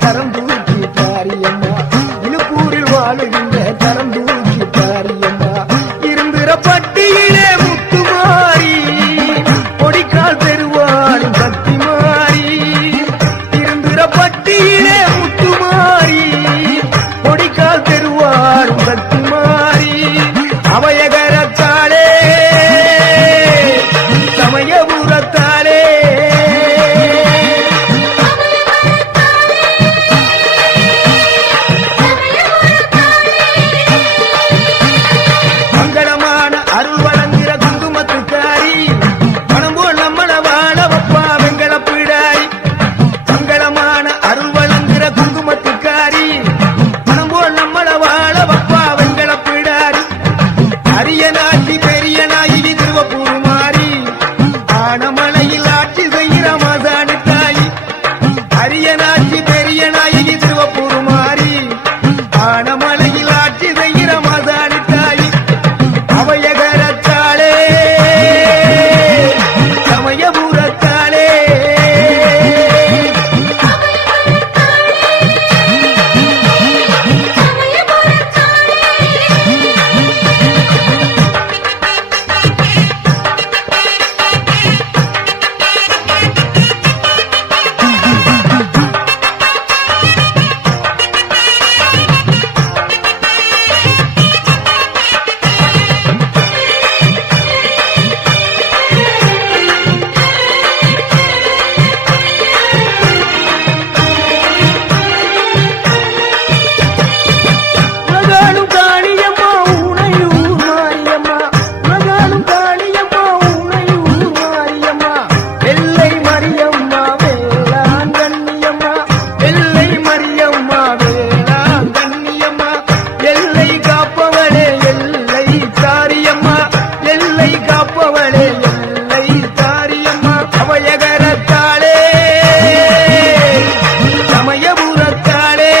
தரம் தூக்கி தாரியம்மா இழுப்பூரில் வாழுகின்ற தரம் தூக்கி தாரியம்மா இருந்திர பட்டியிலே முத்துமாரி கொடிக்கால் பெருவாளும் சக்தி மாறி இருந்திர பட்டியிலே முத்துமாரி கொடிக்கால் பெருவாளும் சக்தி மாறி அவயகரத்தாலே சமயபுரத்தாலே மங்களமான அருள் வழங்குகிற குங்குமத்துக்காரி மனம் போல் நம்மள வாழ வப்பா வெங்கல பிடாரி மங்களமான அருள் வழங்குகிற குங்குமத்துக்காரி மனம் போல் நம்மள வாழ வப்பா வெங்கல பிடாரி அரிய நாட்டி பெரிய நாயகி திருவப்பூர் மாறி ஆனமலையில் ஆட்சி செய்கிற மாசாணி தாயி அரிய நாட்டி பெரிய நாயகி திருவப்பூர் மாறி ஆனமலையில் ஆட்சி செய்கிற மாசாணி தாயி அவயகரத்தாலே சமயபுரத்தாலே உலகாலும் காளியம்மா உனையூர் மாரியம்மா உலகாலும் காளியம்மா உனையூர் மாரியம்மா வெள்ளை மரியம்மா வேளாங்கண்ணியம்மா வெள்ளை மரியம்மா வேளாங்கண்ணியம்மா எல்லை காப்பவளே எல்லை தாரியம்மா எல்லை காப்பவளே எல்லை தாரியம்மா அவயகரத்தாலே சமயபுரத்தாலே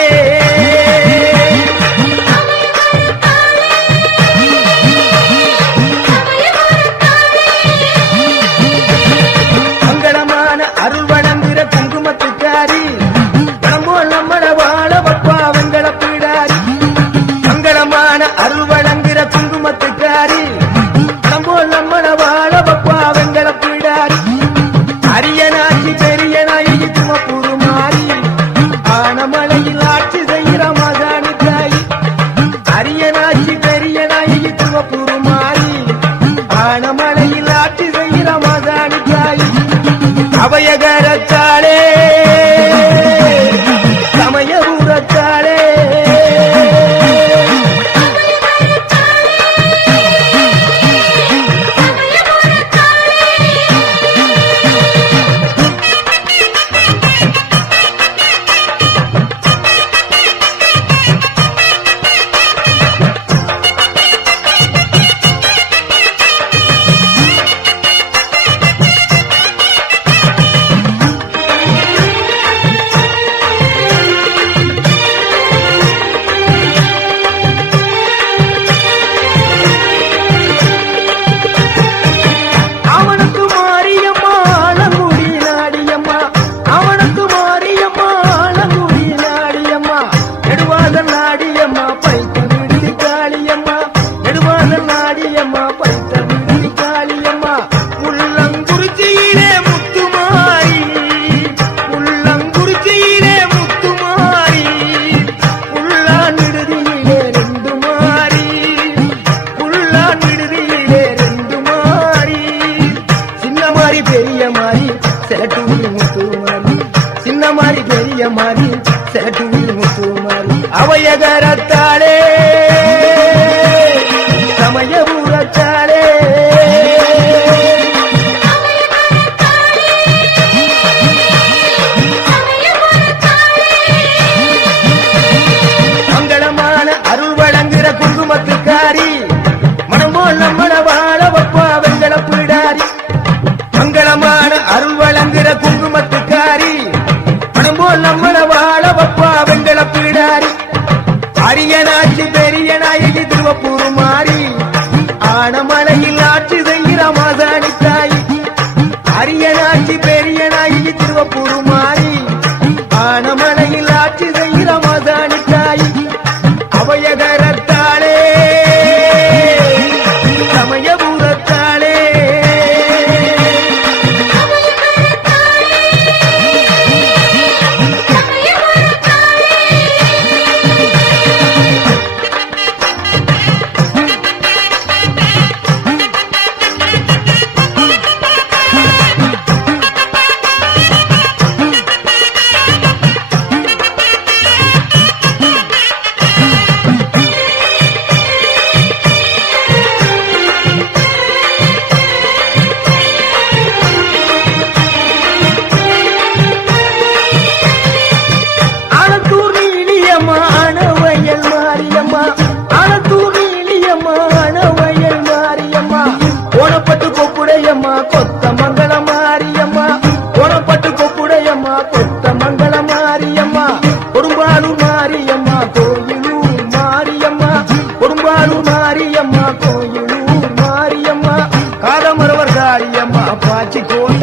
மங்களமான அருள் வழங்குகிற குங்குமத்துக்காரி மனம்போல் நம்மள வாழ வப்பா வெங்கல பிடாரி மங்களமான அருள் வழங்குகிற குங்குமத்துக்காரி மனம்போல் நம்மள வாழ வப்பா வெங்கல பிடாரி அரிய நாட்சி பெரிய நாயகி திருவப்பூர் மாறி ஆனமலையில் ஆட்சி செய்கிற மாசாணி தாயி அரிய நாட்சி பெரிய நாயகி திருவப்பூர் மாறி ஆனமலையில் ஆட்சி செய்கிற மாசாணி தாயி அவயகரத்தாலே சமயபுரத்தாலே அவனுக்கு மாரியம்மா ஆலங்குடி நாடியம்மா அவனுக்கு மாரியம்மா ஆலங்குடி நாடியம்மா நெடுவாதல் நாடியம்மா பைத்த விடுதி காளியம்மா நெடுவாதல் நாடியம்மா பைத்த விடுதி காளியம்மா உள்ளங்குறிச்சியிலே முத்துமாரி உள்ளங்குறிச்சியிலே முத்துமாரி உள்ளான் விடுதியிலே ரெண்டு மாறி உள்ளான் விடுதியிலே ரெண்டு மாறி சின்ன மாறி பெரிய மாறி செலட்டூரி முத்து மாறி சின்ன மாறி பெரிய மாறி செலட்டூரி முத்து மாறி அவயகரத்தாலே சமயபுரத்தாலே மங்களமான அருள் வழங்குகிற குங்குமத்துக்காரி மனம்போல் நம்மள வாழ வப்பா வெங்கல பிடாரி மங்களமான அருள் வழங்குகிற குங்குமத்துக்காரி மனம்போல் நம்மள வாழ வப்பா வெங்கல பிடாரி அரிய நாட்சி பெரிய நாயகி திருவப்பூர் மாறி ஆனமலையில் ஆட்சி செய்கிற மாசாணி தாயி அரிய நாட்சி பெரிய நாயகி திருவப்பூர் மாறி ஆனமலையில்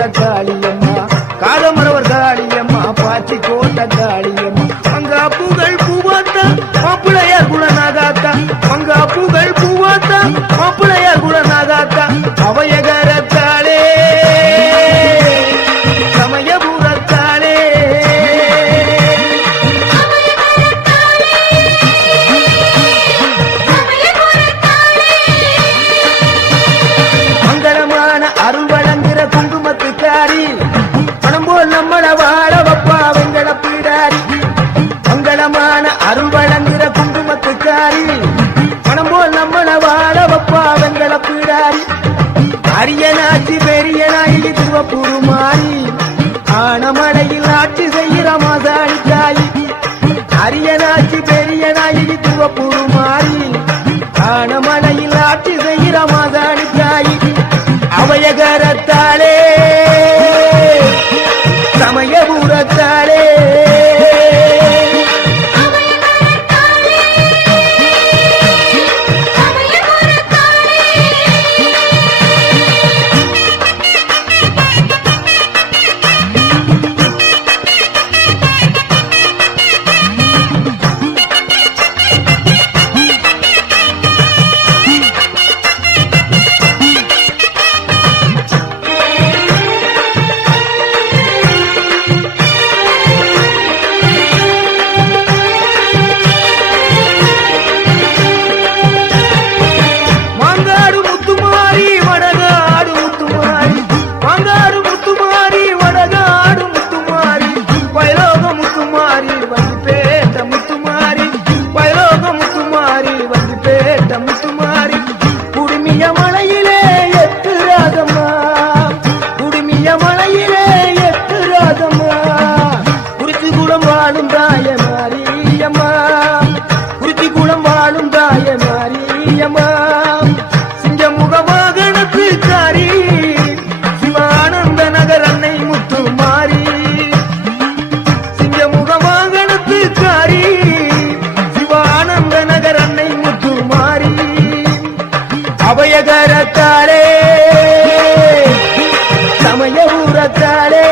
கோட்ட காளியம்மா காதமரவர் காளியம்மா பாச்சி கோட்ட காளியம்மா மங்கா பூகள் பூவாத்தா மாப்பிளையார் குணநாகாத்தா மங்கா பூகள் பூவாத்தா மாப்பிளையார் குணநாகாத்தா அவையகரத்தாளே சமயபுரத்தாளே மங்களமான அருள் வழங்குற குங்குமத்துக்காரி பணம் போல் நம்மள வாழ வப்பா வெங்கட பீடாரி மங்களமான அருள் வழங்குற குங்குமத்துக்காரி பணம் போல் நம்மள வாழ வப்பா வெங்கட பீடாரி அரியனாட்சி பெரிய நாயகி திருவப்பூர் மாறி ஆனமடையில் ஆட்சி செய்கிற மாசாணி தாயி அரியனாட்சி பெரிய நாயகி திருவப்பூர் மாறி ஆனமடையில் ஆட்சி செய்கிற மாசாணி தாயி அவையகரத்தாளே சமயபுரத்தாளே அபயகரத்தாளே சமயபுரத்தாளே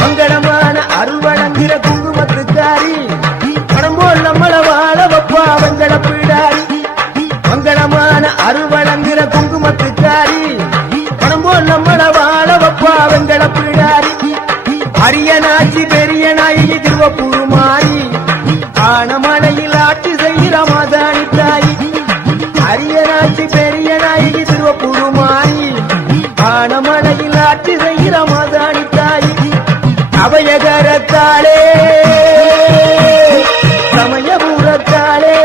மங்களமான அருள் வழங்குற குங்குமத்துக்காரி பணம் போல் நம்மள வாழ வப்பா வெங்கட பீடாரி மங்களமான அருள் வழங்குற குங்குமத்துக்காரி பணம் போல் நம்மள வாழ வப்பா வெங்கட பீடாரி அரியனாட்சி பெரிய நாயகி திருவப்பூர் மாறி ஆனமலையில் ஆட்சி செய்கிற மாதாணி தாயி அரியனாட்சி பெரிய நாயகி திருவப்பூர் மாறி ஆனமலையில் ஆட்சி செய்கிற மாதாணி தாயி அபயகரத்தாளே சமயபுரத்தாளே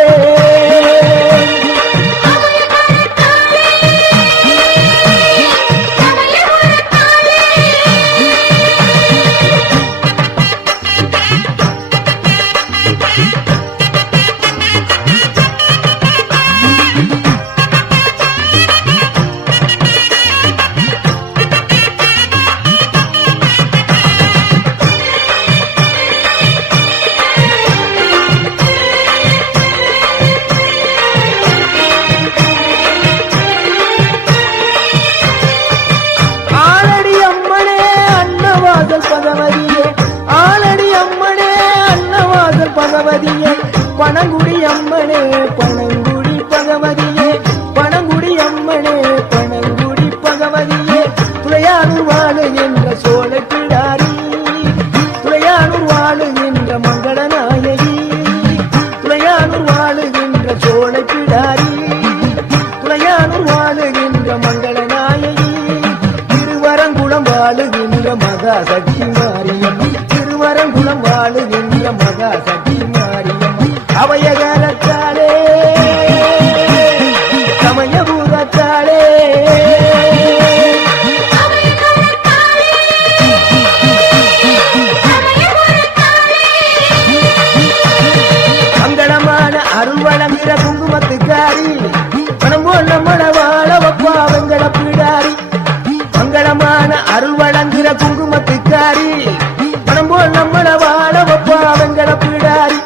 பகவதியே பனங்குடி அம்மனே பனங்குடி பகவதியே பனங்குடி அம்மனே பனங்குடி பகவதியே துளையானூர் வாழுகின்ற சோழ பிடாரி துளையானூர் வாழுகின்ற மங்கள நாயகி துளையானூர் வாழுகின்ற சோழ பிடாரி துளையானூர் வாழுகின்ற மங்கள நாயகி திருவரங்குளம் வாழுகின்ற மகா சக்தி மாரியம்மன் திருவரங்குளம் வாழுகின்ற மகா சக்தி மாரியம்மன் அவையகரத்தாளே சமயபுரத்தாளே மங்களமான அருள் வழங்குகிற குங்குமத்துக்காரி பணம் போல் நம்மள வாழ வப்பா வெங்கட பீடாரி மங்களமான அருள் வழங்குகிற குங்குமத்துக்காரி பணம் போல் நம்மள வாழ வப்பா வெங்கட பீடாரி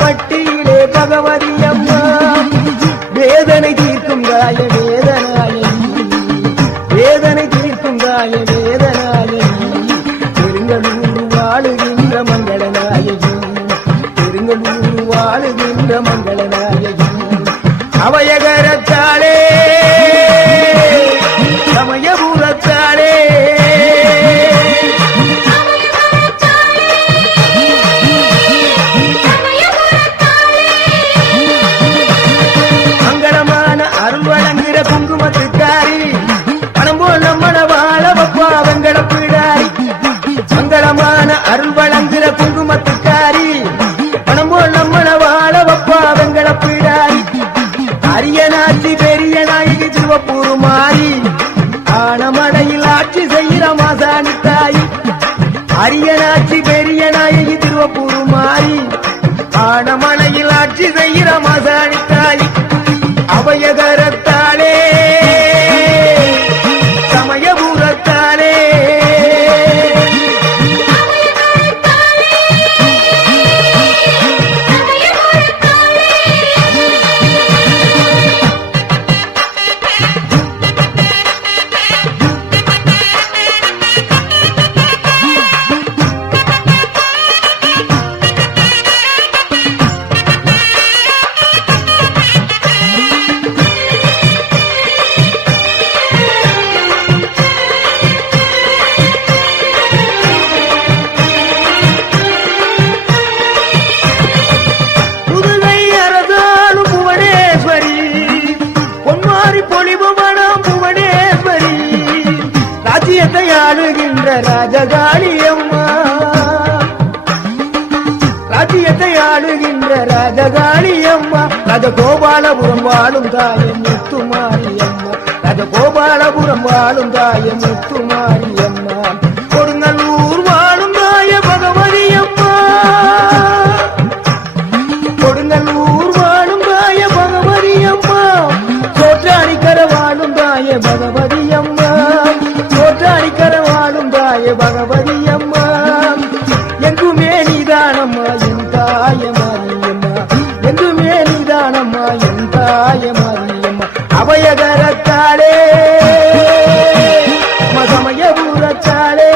பட்டியிலே பகவதி அம்மா வேதனை தீர்க்கும் காய வேதனாயகி வேதனை தீர்க்கும் காய வேதனாயகி பெருங்கலூர் வாழுகின்ற மங்களநாயகி பெருங்கலூர் வாழுகின்ற மங்களநாயகி அவயகரத்தாளே சமயபுரத்தாளே மங்களமான அருள் வழங்குகிற குங்குமத்துக்காரி பணம் போல் நம்மள வாழ வப்பா வெங்கட பிடாரி மங்களமான அருள் வழங்குகிற குங்குமத்துக்காரி பணம் போல் நம்மள வாழ வப்பா வெங்கட பிடாரி அரியனாட்சி பெரிய நாயகி திருவப்பூர் மாறி ஆனமடையில் ஆட்சி செய்கிற மாசாணி தாய் அரியனாட்சி பெரிய நாயகி திருவப்பூர் மாறி ஆனமலையில் ஆட்சி செய்கிற மாசாணி தாய் அபயகரத்தாளே சமயபுரத்தாளே ஆளுகின்ற ராஜகாளி அம்மா ராஜ்யத்தை ஆளுகின்ற ராஜகாளி அம்மா ராஜகோபாலபுரம் வாழும் தாயம் முத்துமாரி அம்மா ராஜகோபாலபுரம் வாழும் தாயம் முத்துமாரி அம்மா கொடுங்கல்லூர் வாழும் தாய பகவதி அம்மா கொடுங்கல்லூர் வாழும் தாய பகவதி அம்மா சோற்றாணிக்கர வாழும் தாய பகவதி அம்மா சோற்றாணிக்கர வாழும் தாய பகவதி அம்மா எங்குமே நீதானம்மா என் தாய மாரியம்மா எங்குமே நீதானம்மா என் தாய மாரியம்மா அபயகரத்தாளே சமயபுரத்தாளே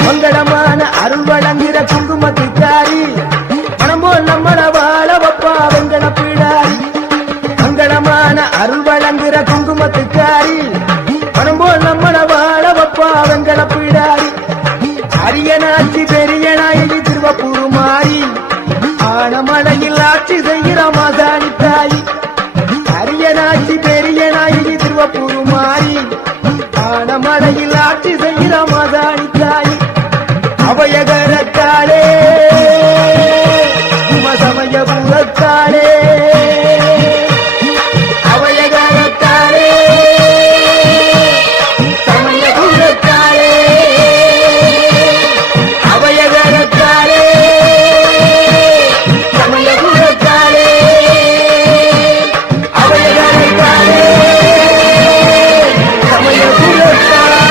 மங்களமான அருள் வழங்குகிற குங்குமத்துக்காரி மனம் போல் நம்மள வாழ வப்பா வெங்கட பிடாரி மங்களமான அருள் வழங்குகிற குங்குமத்துக்காரி மனம் போல் நம்மள வாழ வப்பா வெங்கட பிடாரி அரியனாட்சி பெரிய நாயகி திருவப்பூர் மாறி ஆனமலையில் ஆட்சி செய்கிற மாசாணி தாய் அரியனாட்சி பெரிய நாயகி திருவப்பூர் மாறி ஆனமலையில் ஆட்சி செய்கிற மாசாணி தாய் அபயகரத்தாளே சமயபுரத்தாளே அபயகரத்தாளே சமயபுரத்தாளே அபயகரத்தாளே சமயபுரத்தாளே அபயகரத்தாளே சமயபுரத்தாளே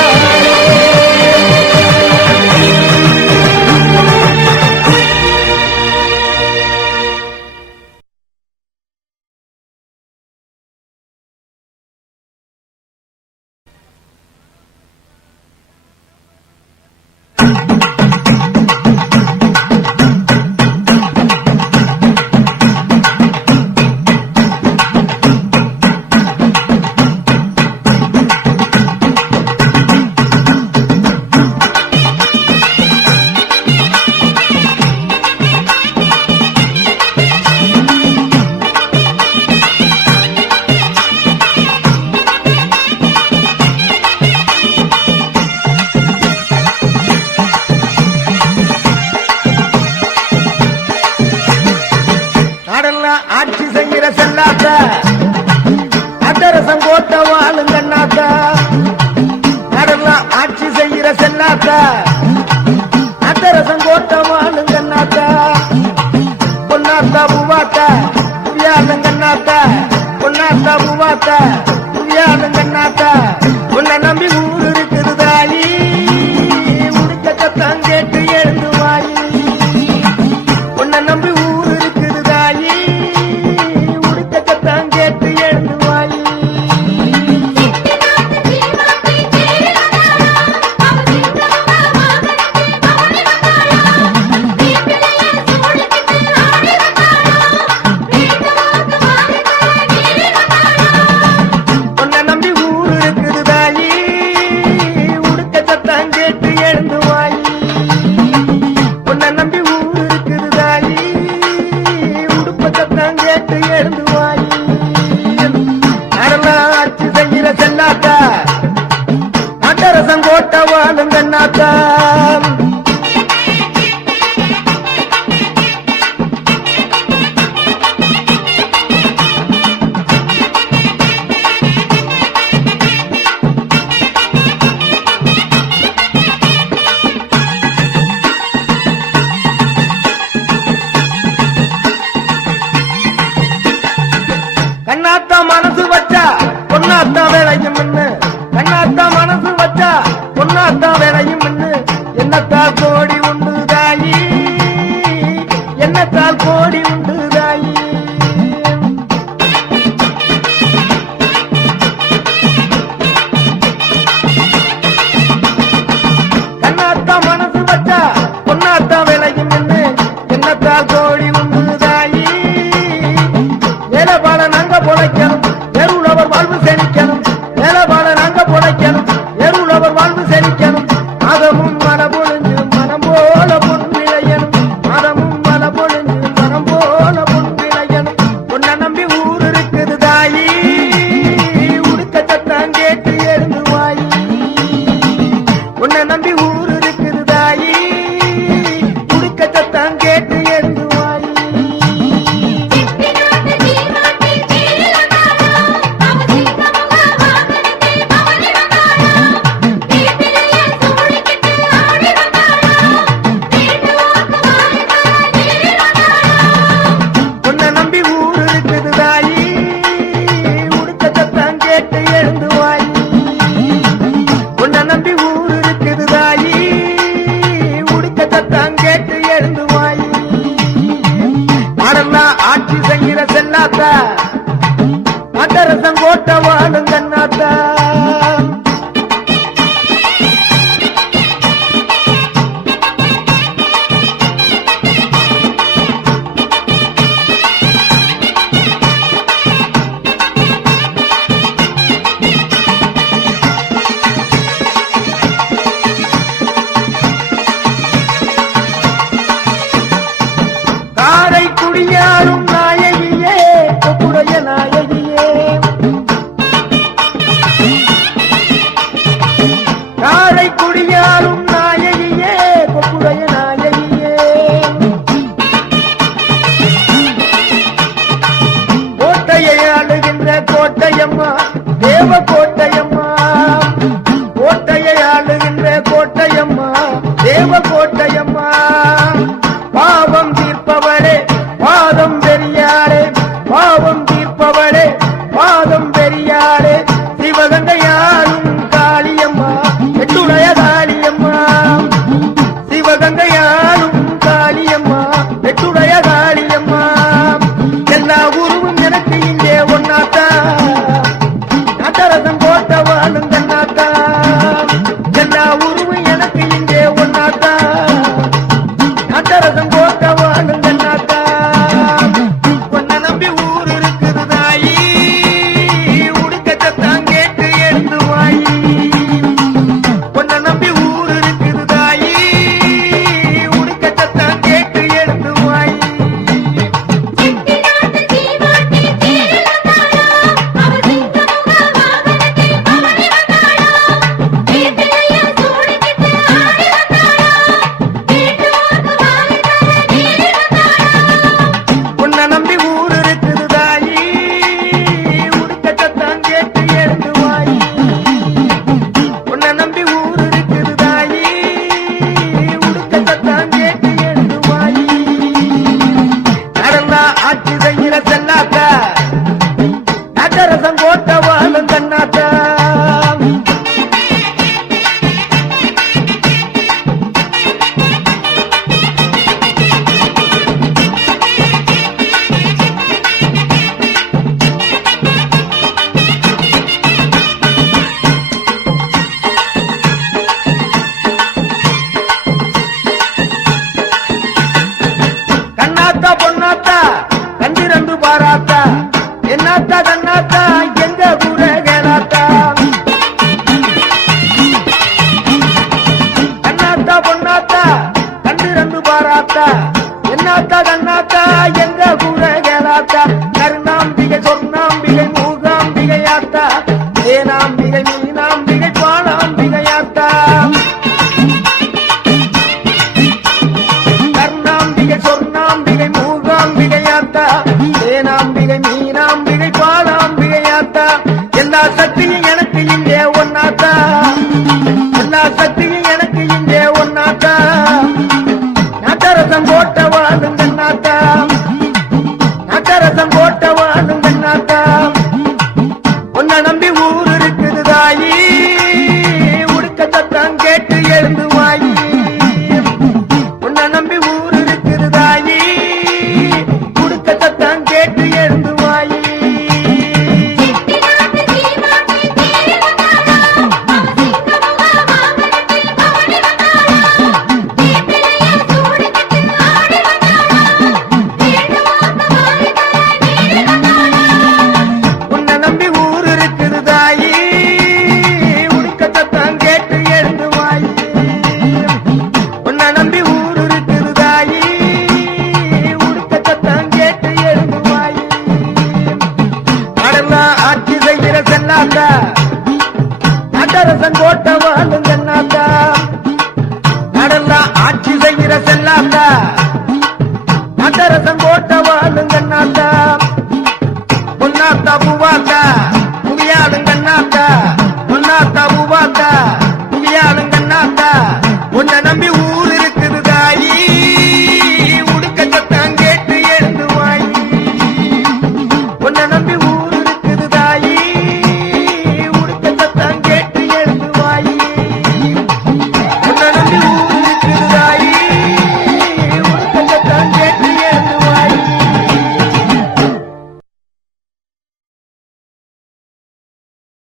கண்ணாத்தா கண்ணாத்தா மனசு வச்சா பொன்னாத்தா வேலையும் கண்ணாத்தா மனசு வச்சா பொன்னாத்தா வேலையும் என்னத்தால் கோடி உண்டு தாயி என்னத்தால் கோடி உண்டு தாயி கண்ணாத்தா மனசு வச்சா பொன்னாத்தா வேலையும் என்னத்தால் கோடி உண்டு தாயி வேலைபாட நாங்க பொழைக்கணும் எருளவர் வாழ்வு செழிக்கணும் வேலைபாட நாங்க பொழைக்கணும் எருளவர் வாழ்வு செழிக்கணும் மதமும் மன பொழிஞ்சு மனம் போல பொன் விளையணும் மதமும் மன பொழிஞ்சு மனம் போல பொன் விளையணும் உன்னை நம்பி ஊர் இருக்குது தாயி உடுக்க சத்தம் கேட்டு எழுந்து வாயி உன்னை நம்பி ஊர் இருக்குது தாயி உடுக்க சத்தம் கேட்டு எழுந்து வாயி ஆட்சி செய்கிற செல்லாத்தா மகரசம் கோட்ட வாழும் கண்ணாத்தா குடியாரும் நாயகியே கொப்புடைய நாயகியே காரை குடியாரும் நாயகியே கொப்புடைய நாயகியே கோட்டையை ஆளுகின்ற கோட்டையம்மா தேவ கோட்டையம்மா கோட்டையை ஆளுகின்ற கோட்டையம்மா தேவ கோட்டையம்மா பாவம் தீர்ப்பவரே பாதம் பெரியாரே பாவம் தீர்ப்பவளே பாதம் பெரியாரே சிவகங்கையாரும் காளியம்மா எட்டுடைய காளியம்மா சிவகங்கையாரும் காளியம்மா எட்டுடைய காளியம்மா எல்லா உருவும் எனக்கு இங்கே ஒன்னாத்தா நட்டரசம் கோட்ட வாழும் கண்ணாத்தா எல்லா உருவும் எனக்கு இங்கே ஒன்னாத்தா நட்டரசம் கோட்ட வாழும் கண்ணாத்தா என்னாத்தா கண்ணாத்தா எங்க கூட கேளாத்தா கண்ணாத்தா பொன்னாத்தா கண்டு ரெண்டு பாராத்தா என்னாத்தா கண்ணாத்தா எங்க கூட கேளாத்தா கருணாம்பிகை சொர்ணாம்பிகை மூகாம்பிகையாத்தா தேனாம்பிகை மீனாம்பிகை பாலாம்பிகையாத்தா கட்டரசன் கோட்டை வாழும் தென்னாத்தா